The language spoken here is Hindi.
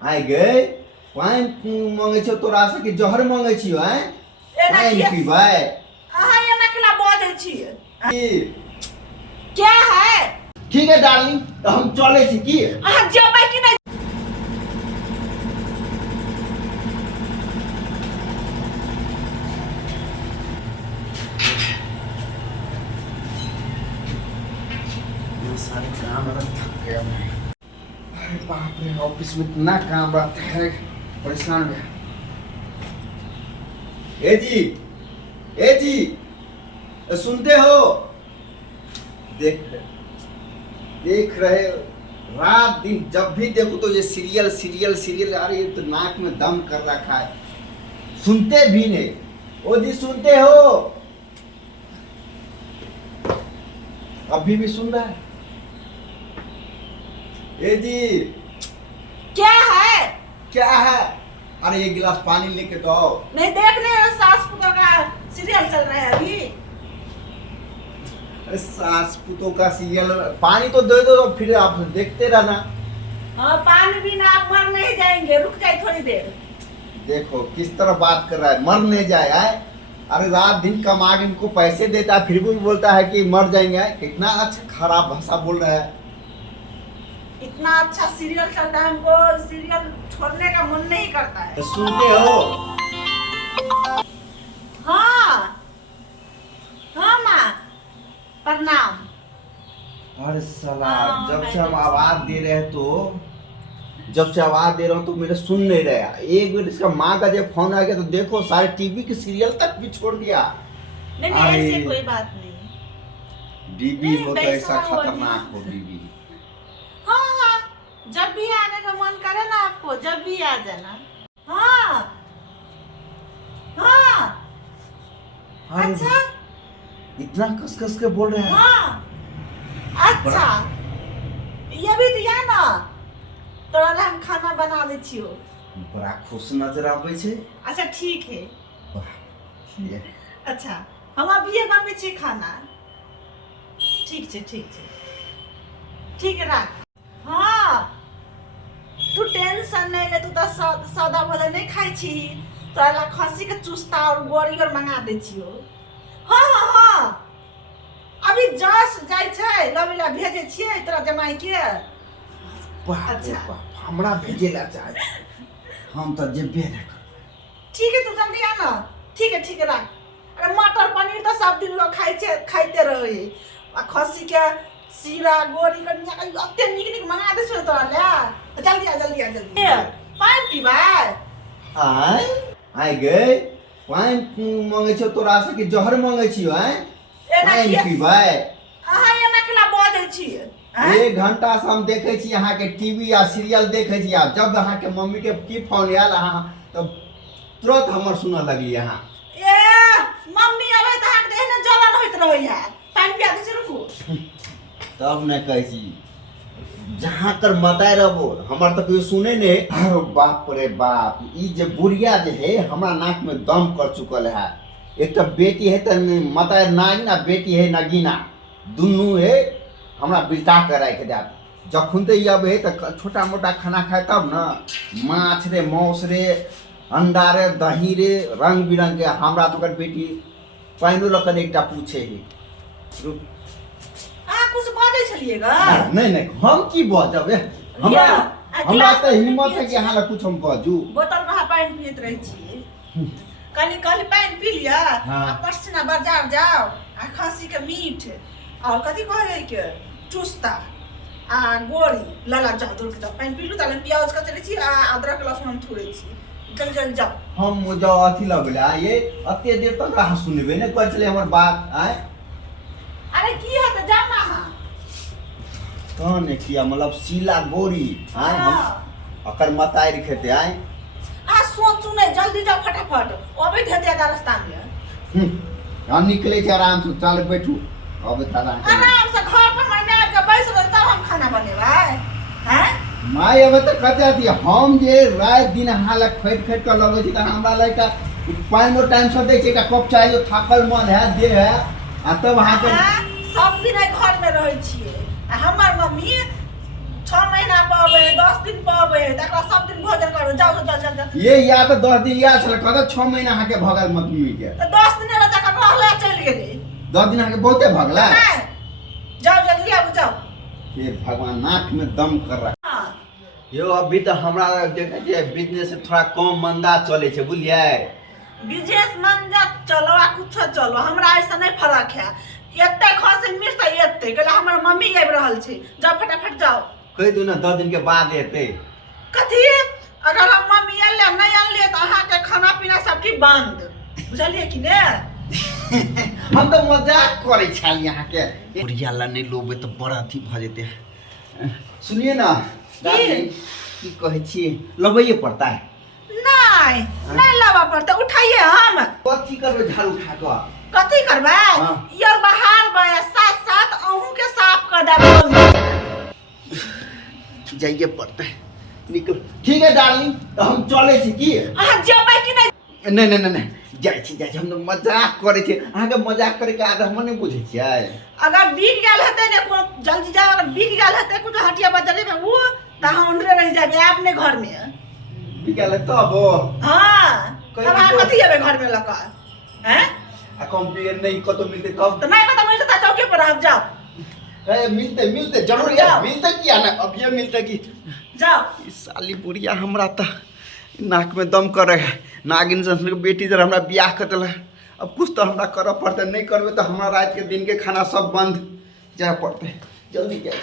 आइ गए पानी मांगे छो तोरा से कि जहर मांगे छियो हैं पानी पीबै अहाँ एना केला बजै छियै की क्या है ठीक है डार्लिंग तो हम चले छी की अहाँ जेबै कि नहीं सारे काम थक गया मैं। अरे बाप रे ऑफिस में इतना काम रहता है परेशान हो गया। ए जी सुनते हो देख रहे हो रात दिन जब भी देखो तो ये सीरियल आ रही है तो नाक में दम कर रखा है सुनते भी नहीं। ओ जी सुनते हो अभी भी सुन रहा है ए जी क्या है अरे एक गिलास पानी लेके तो आओ। नहीं देखने सास पुतोह का सीरियल चल रहा है अभी। अरे सास पुतोह का सीरियल पानी तो दे दो फिर आप देखते रहना। हाँ पानी बिना आप मर नहीं जाएंगे रुक जाए थोड़ी देर। देखो किस तरह बात कर रहा है मर नहीं जाए है? अरे रात दिन कमा के इनको पैसे देता है फिर भी बोलता है कि मर जाएंगे। कितना अच्छा खराब भाषा बोल रहा है। इतना अच्छा सीरियल चल रहा है हमको सीरियल छोड़ने का मन नहीं करता है। सुनते हो हाँ माँ प्रणाम। अरे साला हाँ, जब से हम आवाज दे रहे हैं जब से आवाज दे रहा हूँ तो मेरे सुन नहीं रहा। एक बार इसका माँ का जब फोन आ गया तो देखो सारे टीवी के सीरियल तक भी छोड़ दिया। नहीं ऐसे कोई बात नहीं। बीबी हो तो ऐसा खतरनाक हो बीबी। हाँ जब भी आने का मन करे ना आपको जब भी आ जाना। हाँ अच्छा इतना कस के बोल रहे हैं। हाँ अच्छा ये भी दिया ना तोरा ला हम खाना बना दे छियो। बड़ा खुश नजर आवे छे। अच्छा ठीक है ये अच्छा हम अभी बनबे छी खाना। ठीक है ठीक है रख। हाँ तू टेंशन नहीं ले तू तो सौदा वाला नहीं खाई छी तोरा ला खस्सी के चुस्ता और गोरी और मंगा दे छियो। हाँ अभी जस जाय छै लबेला भेजे छियै तोरा जमाई के। अच्छा हमरा भेजे ला चाहे हम तो जेबे नहीं करबै। ठीक है तू जल्दी आ ना। ठीक है रख। अरे मटर पनीर तो सब दिन लोग खाइते रहे आ खस्सी के सीरा गोरी कन्या का अत्ते निक मंगा दे छियो तोरा ला। जल्दी आ पानी पीबै। आइ गए पानी मांगे छो तोरा से कि जहर मांगे छियो हैं पानी पीबै। अहाँ एना केला बजै छियै। एक घंटा से हम देखे छी यहाँ के टीवी या सीरियल देखे छी। जब यहाँ के मम्मी के की फोन आयल अहाँ तब तुरंत हमर सुनऽ लगी। यहाँ मम्मी अबै त अहाँ के एहने जलन होइत रहै है पानी पिया दे छी रुकू। तब नहीं कहे छी जहाँ कर मताय रहबो हमर तो कोई सुने नहीं। अरे बाप रे बाप ई जे बुढ़िया जे है हमरा नाक में दम कर चुकल है। एक तो बेटी है तो मताय नागिना बेटी है नगीना दुनू है हमरा बिल्टा कर रख दे। जखन ते अब है तो छोटा मोटा खाना खाए तब ना माछ रे मौस रे अंडा रे दही रे रंग बिरंग के हमरा तो कर बेटी पाइनो लकन एकटा पूछे है। कुछ बाजै छलिएगा नहीं हम की बजब हमरा तो हिम्मत है कि अहाँ ला कुछ हम बाजू। बोतल में पानी पीत रही छी कल पानी पी लिया। पश्चिना बाजार जाओ आ खस्सी के मीट और कथी कहे के चुस्ता आ गोरी लाला जाओ दूर के पानी पी लू ताले प्याज कचरे छी आ अदरक लहसुन हम थोड़े छी। जल्दी जाओ हम जाओ अथी लगले ये अते देर तक अहाँ सुनबे नहीं कर चले हमर बात आए। अरे की है तो जाना हां कौन किया मतलब सीला गोरी आए हम अकर मताई खेते आए। आ सोचू नहीं जल्दी जाओ फटाफट अबे धेते आधा रास्ता में। हम निकले थे आराम से चल बैठू अब ताला आराम से घर पर हमर में के बैठ रह तब हम खाना बनेबै हैं। माय अब तो कहते थी हम जे रात दिन हाल खैट कर लगे छी त हमरा लइका पानी टाइम से दे छै का कप चाहिए थाकल मन है दे है आ तब वहां पे सब दिन घर में रहे छिए। हमर मम्मी 6 महीना पर आवे 10 दिन पर आवे तकरा सब दिन भोज ये या तो 10 दिन या छल कत 6 महीना हाके भगल मत मी के तो 10 दिन ला तक रहले चल गेली 10 दिन हाके बहुते भगला जाओ जल्दी लाओ जाओ हे भगवान नाक में दम कर रहा हां यो अभी तो हमरा देखे जे बिजनेस थोड़ा कम मंदा चले छे बुझलिए बिजनेस मंदा चलो आ कुछ चलो हमरा ऐसा नहीं फर्क है एते खसे मिर्च एते कहला हमर मम्मी आबि रहल छै जाओ फटाफट जाओ कह दू ना 10 दिन के बाद एते कथी अगर हम मम्मी आले नहीं आले तो अहाँ के खाना पीना सब की बंद बुझलिए कि ने हम तो मजाक करे छाल यहाँ के बुढ़िया ला नहीं लोबे तो बड़ा अथी भ जेते सुनिए ना की कहे छी लबैए पड़ता है नहीं नहीं लावा पड़ता उठाइए हम कथी करबे झाड़ू उठा के कथी करबे हाँ। यार बाहर बया साथ साथ अहू के साफ कर देबे जाइए पड़ता है निकल ठीक है डार्लिंग तो हम चले छी की अहाँ जेबै कि नहीं नहीं नहीं नहीं जाय छी हम तो मजाक करे छी अहाँ के मजाक करे के आदत हम नहीं बुझे छियै अगर बिक गेल हेतै ने को जल्दी जाओ अगर बिक गेल हेतै कुछ हटिया बाजारे में वो त हम अंदर रह जाबे अपने घर में बिकल तब हां कोई अब भी कथी जेबे घर में लका हैं आ कंप्लेन नहीं कतो मिलते तब तो नहीं पता मिलता था चौके पर हम जाओ ए मिलते जरूर यार मिलते किया ना अब ये मिलते कि जाओ इस साली बुढ़िया हमरा त नाक में दम करे है नागिन संस्कृत के बेटी जरा हमरा बियाह कर देला अब कुछ तो हमरा करऽ पड़ते नहीं करबे तो हमरा रात के दिन के खाना सब बंद जाए पड़ते जल्दी जाए